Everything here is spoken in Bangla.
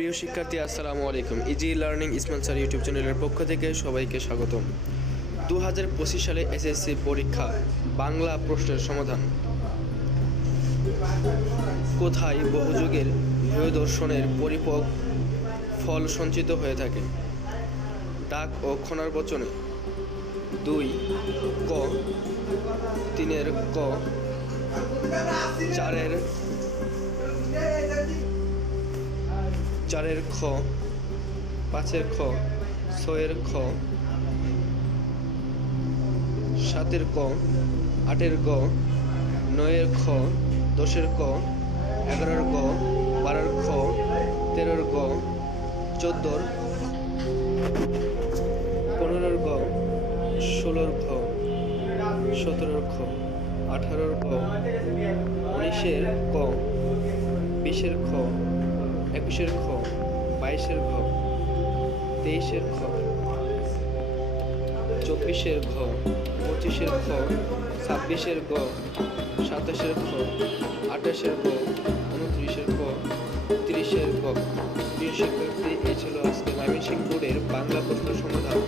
প্রিয় শিক্ষার্থী, আসসালামু আলাইকুম। Easy learning Ismail sir YouTube চ্যানেলের পক্ষ থেকে সবাইকে স্বাগতম। 2025 সালে এসএসসি পরীক্ষা বাংলা প্রশ্নের সমাধান। কোথায় বহুযুগের ভূদর্শনের পরিপক ফল সঞ্চিত হয়ে থাকে? ডাক ও খনার বচনে। 2 ক, 3 ক, 4 খ, 5 খ, 6 খ, 7 ক, 8 গ, 9 খ, 10 ক, 11 গ, 12 খ, 13 গ, 14 15 গ, 16 খ, 17 খ, 18 গ, 19 ক, 20 খ, 21 খ, 22 ঘ, 23 ঘ, 24 ঘ, 25 ঘ, 26 ঘ, 27 ঘ, 28 ঘ, 29 ঘ, 30 ঘ। প্রিয় শিক্ষার্থী, এই ছিল আজকে ময়মনসিংহ বোর্ডের বাংলা প্রশ্ন সমাধান।